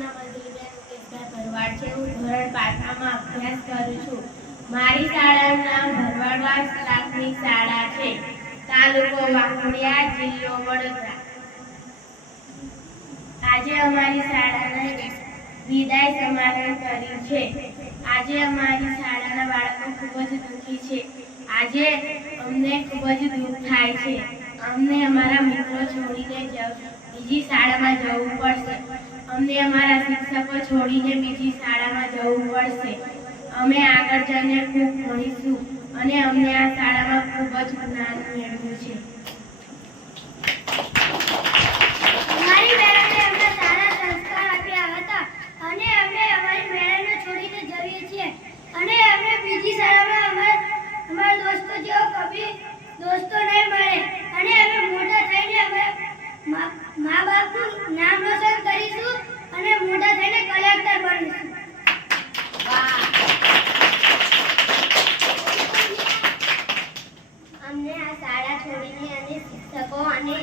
નામ અંજલિબેન મુકેશભાઈ ભરવાડ છે. હું ધોરણ 5 માં અભ્યાસ કરું છું. મારી શાળાનું નામ ભરવાડ પ્રાથમિક શાળા છે. તાલુકો વાઘોડિયા, જિલ્લો વડોદરા. આજે અમારી શાળાના વિદાય સમારંભ કર્યું છે. આજે અમારી શાળાના બાળકો ખૂબ જ દુઃખી છે. આજે અમને ખૂબ જ દુઃખ થાય છે. અમને અમારા મિત્રો છોડીને બીજી શાળામાં જવું પડશે. અમને અમારા શિક્ષકો છોડીને બીજી શાળામાં જવું પડશે. અમે આગળ જઈને ખૂબ ભણીશું અને અમને આ શાળામાં ખૂબ જ જ્ઞાન મેળવ્યું છે. અમારી મેડમે અમને સારા સંસ્કાર આપ્યા હતા અને અમે અમારી મેડમને છોડીને જઈએ છીએ અને અમે બીજી શાળામાં અમારા દોસ્તો જેવો કભી દોસ્તો નહીં મળે અને અમે મોટા થઈને અમારા મા બાપનું નામ રોશન કરીશું અને મોટા થઈને કલેક્ટર બનીશું. અમને આ શાળા છોડીને અને શિક્ષકો અને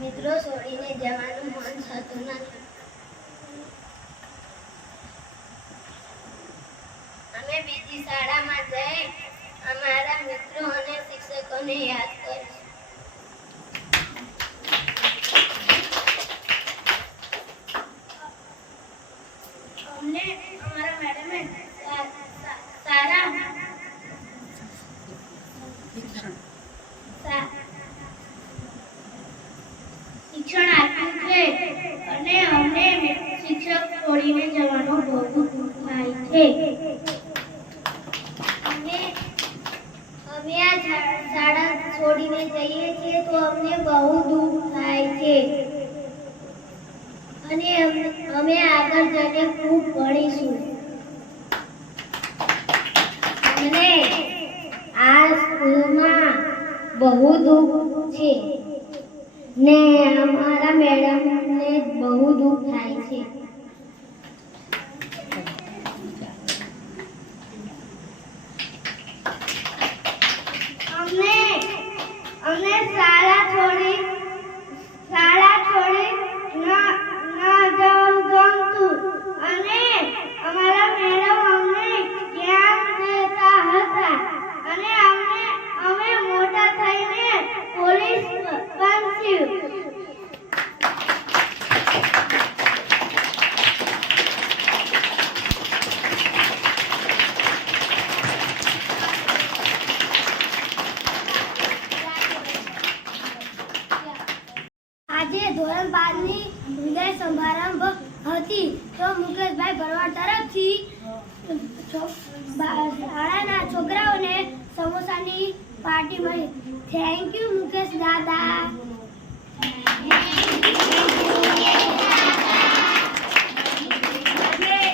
મિત્રો છોડીને જવાનું મન થતું નથી. અમે બીજી શાળામાં જઈ અમારા મિત્રો અને શિક્ષકોને યાદ કરીશું. અમને અમારા મેડમે સારા શિક્ષણ આપ્યું છે અને અમને શિક્ષક છોડીને જવાનો બહુ દુઃખ થાય છે. અમે આ શાળા છોડીને જઈએ છીએ તો અમને બહુ દુઃખ થાય છે અને અમે આગળ જઈને ખૂબ ભણીશું. અમને આ સ્કૂલમાં બહુ દુઃખ છે ને અમારા મેડમને બહુ દુઃખ થાય છે. અમને શાળા છોડી ન જવું ગમતું અને અમારા મેડમ અમને જ્ઞાન દેતા હતા અને અમે મોટા થઈને પોલીસ બનશું. આજે ધોરણ 5 ની વિદાય સમારંભ હતી તો મુકેશભાઈ ભરવાડ તરફથી શાળાના છોકરાઓને સમોસાની પાર્ટી મળી. થેન્ક યુ મુકેશ દાદા. આજે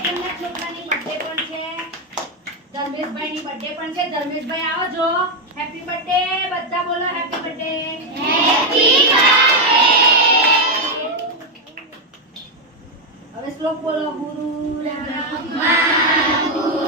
એમના છોકરાની બર્થડે પણ છે, ધર્મેશભાઈની બર્થડે પણ છે. ધર્મેશભાઈ આવજો. Happy birthday. બધા બોલો હેપી બર્થડે. હવે શ્લોક બોલો. ગુરુ બ્રહ્મા ગુરુ